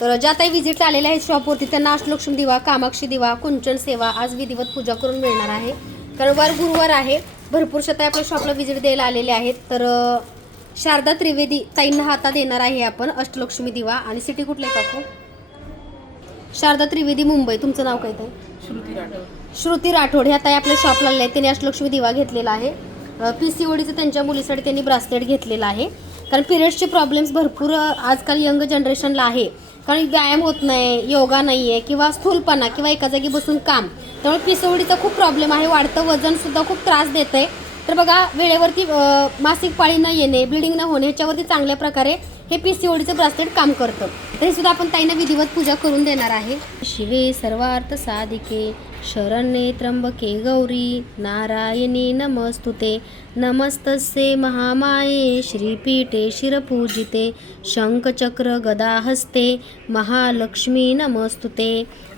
तर ज्या काही व्हिजिटला आलेल्या आहेत शॉपवरती त्यांना अष्टलक्ष्मी दिवा कामाक्षी दिवा कुंचन सेवा आज विधिवत पूजा करून मिळणार आहे. कारण वार गुरुवार आहे. भरपूर शताय आपल्या शॉपला व्हिजिट द्यायला आलेले आहेत. तर शारदा त्रिवेदी ताईंना हातात येणार आहे आपण अष्टलक्ष्मी दिवा आणि सिटी कुठले काकू? शारदा त्रिवेदी मुंबई. तुमचं नाव काय ताई? श्रुती राठोड. श्रुती राठोड. ह्या ताई आपल्या शॉपला आलेल्या आहेत. त्यांनी अष्टलक्ष्मी दिवा घेतलेला आहे. पी सी ओडीचं त्यांच्या मुलीसाठी त्यांनी ब्रासलेट घेतलेलं आहे. कारण पिरियड्सचे प्रॉब्लेम्स भरपूर आजकाल यंग जनरेशनला आहे. कारण व्यायाम होत नाही योगा नाही आहे किंवा स्थूलपणा किंवा एका जागी बसून काम. त्यामुळे पिसवडीचा खूप प्रॉब्लेम आहे. वाढतं वजनसुद्धा खूप त्रास देतं आहे तर बघा वेळेवरती मासिक पाळी न येणे ब्लिडिंग न होणे ह्याच्यावरती चांगल्या प्रकारे हे पी सी ओडीचं ब्रासलेट काम करतं. तरी सुद्धा आपण ताईंना विधिवत पूजा करून देणार आहे. शिवे सर्वार्थ साधिके. शरण्ये त्र्यंबके गौरी नारायणी नमस्तुते। नमस्तस्ये महामाये श्रीपीठे शिरपूजिते। शंखचक्र गदाहस्ते महालक्ष्मी नमस्तुते।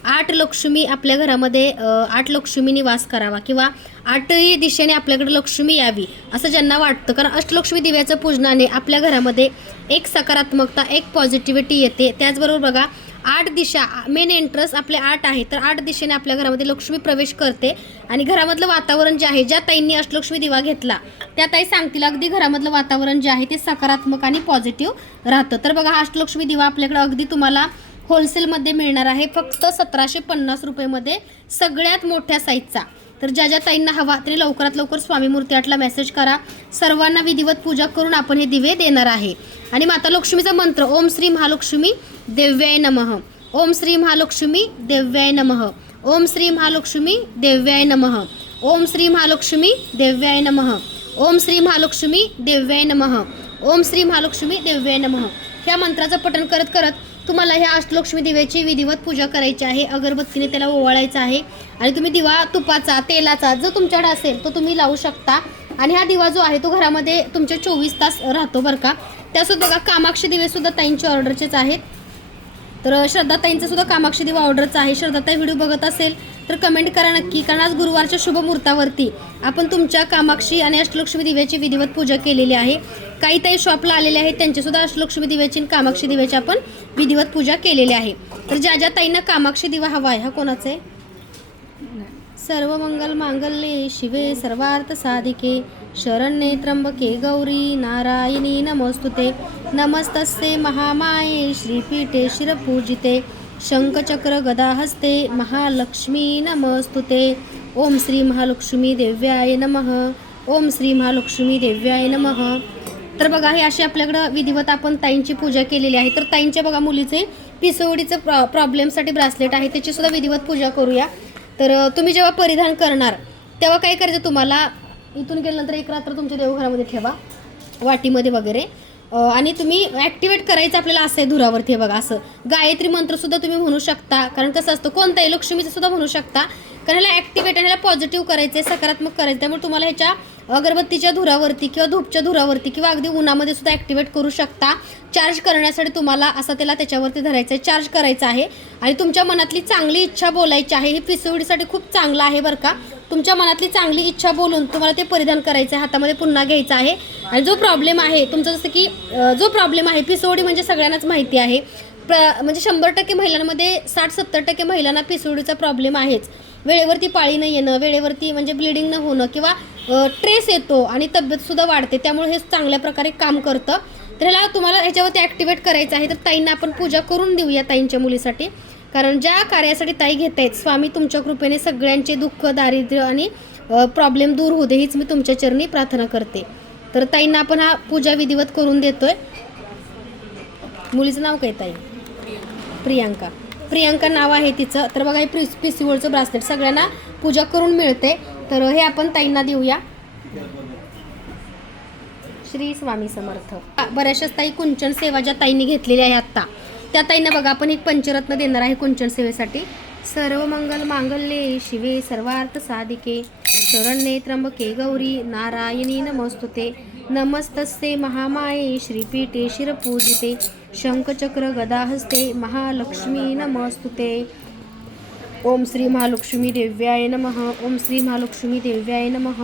आठ लक्ष्मी आपल्या घरामध्ये आठ लक्ष्मीनी वास करावा किंवा आठही दिशेने आपल्याकडे लक्ष्मी यावी असं ज्यांना वाटतं. कारण अष्टलक्ष्मी दिव्याचं पूजनाने आपल्या घरामध्ये एक सकारात्मकता एक पॉझिटिव्हिटी येते. त्याचबरोबर बघा आठ दिशा मेन एंट्रन्स आपले आठ आहे. तर आठ दिशेने आपल्या घरामध्ये लक्ष्मी प्रवेश करते. आणि घरामधलं वातावरण जे आहे ज्या ताईंनी अष्टलक्ष्मी दिवा घेतला त्या ताई सांगतील अगदी घरामधलं वातावरण जे आहे ते सकारात्मक आणि पॉझिटिव्ह राहतं. तर बघा हा अष्टलक्ष्मी दिवा आपल्याकडे अगदी तुम्हाला होलसेलमध्ये मिळणार आहे. फक्त सतराशे पन्नास रुपयेमध्ये सगळ्यात मोठ्या साईजचा तर ज्या ज्या ताईंना हवा तरी लवकरात लवकर स्वामी मूर्ती आठला मेसेज करा. सर्वांना विधिवत पूजा करून आपण हे दिवे देणार आहे. आणि माता लक्ष्मीचा मंत्र ओम श्री महालक्ष्मी देव्याय नमः। ओम श्री महालक्ष्मी देव्याय नमः। ओम श्री महालक्ष्मी देव्याय नमः। ओम श्री महालक्ष्मी देव्याय नमः। ओम श्री महालक्ष्मी देव्याय नमः। ओम श्री महालक्ष्मी देव्याय नमः। ह्या मंत्राचं पठण करत करत तुम्हाला ह्या अष्टलक्ष्मी दिव्याची विधिवत पूजा करायची आहे अगरबत्तीने त्याला ओवाळायचं आहे. आणि तुम्ही दिवा तुपाचा तेलाचा जो तुमच्याकडे असेल तो तुम्ही लावू शकता. आणि हा दिवा जो आहे तो घरामध्ये तुमचे चोवीस तास राहतो बरं का. त्यासुद्धा बघा कामाक्षी दिवे सुद्धा ताईंचे ऑर्डरचेच आहेत. तर श्रद्धाताईंचं सुद्धा कामाक्षी दिवा ऑर्डरचं आहे. श्रद्धाताई व्हिडिओ बघत असेल तर कमेंट करा नक्की कारण आज गुरुवारच्या शुभ मुहूर्तावरती आपण तुमच्या कामाक्षी आणि अष्टलक्ष्मी दिव्याची विधिवत पूजा केलेली आहे. काही ताई शॉपला आलेले आहेत त्यांचीसुद्धा अष्टलक्ष्मी दिव्याची आणि कामाक्षी दिव्याची आपण विधिवत पूजा केलेली आहे. तर ज्या ज्या ताईंना कामाक्षी दिवा हवा आहे हा कोणाचा आहे? सर्व मंगल मांगल्ये शिवे सर्वार्थ साधिके शरण्ये त्र्यंबके गौरी नारायणी नमस्तुते. नमस्तस्ये महामाये श्रीपीठे शिरपूजिते. शंखचक्र गदाहस्ते महालक्ष्मी नमस्तुते. ओम श्री महालक्ष्मी देव्याय नमः. ओम श्री महालक्ष्मी देव्याय नमः. तर बघा हे असे आपल्याकडं विधिवत आपण ताईंची पूजा केलेली आहे. तर ताईंच्या बघा मुलीचे पिसवडीचं प्रॉ प्रॉब्लेमसाठी ब्रासलेट आहे. त्याची सुद्धा विधिवत पूजा करूया. तर तुम्ही जेव्हा परिधान करणार तेव्हा काय करायचं तुम्हाला? इथून गेल्यानंतर एक रात्र तुमच्या देवघरामध्ये ठेवा वाटीमध्ये वगैरे. आणि तुम्ही ॲक्टिवेट करायचं आपल्याला असं आहे धुरावरती बघा असं. गायत्री मंत्रसुद्धा तुम्ही म्हणू शकता. कारण कसं असतं कोणताही लक्ष्मीचं सुद्धा म्हणू शकता. कारण ह्याला ॲक्टिवेट आणि ह्याला पॉझिटिव्ह करायचं आहे सकारात्मक करायचं त्यामुळे तुम्हाला ह्याच्या अगरबत्तीच्या धुरावरती किंवा धूपच्या धुरावरती किंवा अगदी उन्हामध्ये सुद्धा ॲक्टिवेट करू शकता. चार्ज करण्यासाठी तुम्हाला असा त्याला त्याच्यावरती धरायचं आहे चार्ज करायचा आहे. आणि तुमच्या मनातली चांगली इच्छा बोलायची आहे ही पिसवडीसाठी खूप चांगलं आहे बरं का. तुमच्या मनातली चांगली इच्छा बोलून तुम्हाला ते परिधान करायचं आहे हातामध्ये पुन्हा घ्यायचं आहे. आणि जो प्रॉब्लेम आहे तुमचा जसं की जो प्रॉब्लेम आहे पिसवडी म्हणजे सगळ्यांनाच माहिती आहे. प्र म्हणजे शंभर टक्के महिलांमध्ये साठ सत्तर टक्के महिलांना पिसवडीचा प्रॉब्लेम आहेच. वेळेवरती पाळी न येणं वेळेवरती म्हणजे ब्लिडिंग न होणं किंवा ट्रेस येतो आणि तब्येतसुद्धा वाढते त्यामुळे हे चांगल्या प्रकारे काम करतं. तर ह्याला तुम्हाला ह्याच्यावरती ॲक्टिवेट करायचं आहे तर ताईंना आपण पूजा करून देऊया ताईंच्या मुलीसाठी. कारण ज्या कार्यासाठी ताई घेत आहेत स्वामी तुमच्या कृपेने सगळ्यांचे दुःख दारिद्र्य आणि प्रॉब्लेम दूर होऊ दे हीच मी तुमच्या चरणी प्रार्थना करते. तर ताईंना आपण हा पूजा विधिवत करून देतोय. मुलीचं नाव काय ताई? प्रियांका. प्रियांका नाव आहे तिचं. तर बघा हे प्रिस पिसिओलचं ब्रासलेट सगळ्यांना पूजा करून मिळते. तर हे आपण ताईंना देऊया. श्री स्वामी समर्थ. बऱ्याचशाच ताई कुंचन सेवा ज्या ताईंनी घेतलेल्या आहे आत्ता त्या ताईंना बघा आपण एक पंचरत्न देणार आहे कुंचन सेवेसाठी. सर्व मंगल मांगल्ये शिवे सर्वार्थ साधिके. शरण्ये त्र्यंबके गौरी नारायणी नमस्तुते. नमस्तस्ये महामाये श्रीपीठे शिरपूजिते. शंखचक्र गदाहस्ते महालक्ष्मी नमस्तुते ओम श्री महालक्ष्मी देव्याय नमः ओम श्री महालक्ष्मी देव्याय नमः।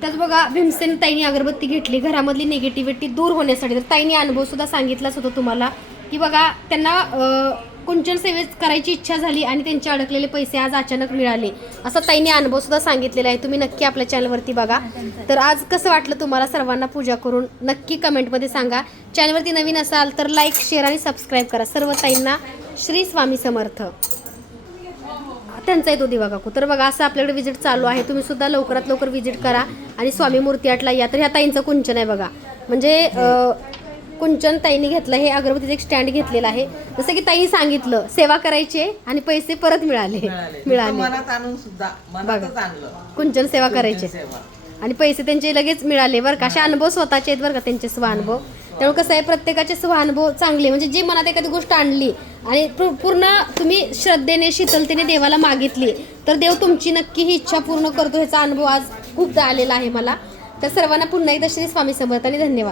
त्याच बघा भीमसेन ताईने अगरबत्ती घेतली घरामधली निगेटिव्हिटी दूर होण्यासाठी. तर ताईने अनुभव सुद्धा सांगितलाच होता तुम्हाला. की बघा त्यांना कुंचन सेवेत करायची इच्छा झाली आणि त्यांचे अडकलेले पैसे आज अचानक मिळाले. असा ताईने अनुभव सुद्धा सांगितलेला आहे. तुम्ही नक्की आपल्या चॅनलवरती बघा. तर आज कसं वाटलं तुम्हाला सर्वांना पूजा करून? नक्की कमेंटमध्ये सांगा. चॅनलवरती नवीन असाल तर लाईक शेअर आणि सबस्क्राईब करा. सर्व ताईंना श्री स्वामी समर्थ. त्यांचा येतो तो दिवा काकू. तर बघा असं आपल्याकडे विजिट चालू आहे. तुम्ही सुद्धा लवकरात लवकर विजिट करा. आणि स्वामी मूर्ती आटला या. तर ह्या ताईंचं कुंचन आहे बघा. म्हणजे कुंचन ताईंनी घेतलं हे अगरबत्तीचं एक स्टँड घेतलेलं आहे. जसं की ताई सांगितलं सेवा करायची आहे आणि पैसे परत मिळाले. मिळाले. कुंचन सेवा करायचे. आणि पैसे त्यांचे लगेच मिळाले बरं का. असे अनुभव स्वतःचे आहेत बरं का त्यांचे स्वानुभव त्यामुळे कसं आहे प्रत्येकाचे स्वानुभव चांगले. म्हणजे जे मनात एखादी गोष्ट आणली आणि पूर्ण तुम्ही श्रद्धेने शीतलतेने देवाला मागितली तर देव तुमची नक्की ही इच्छा पूर्ण करतो. ह्याचा अनुभव आज खूपदा आलेला आहे मला. तर सर्वांना पुन्हा एकदा श्री स्वामी समर्थ आणि धन्यवाद.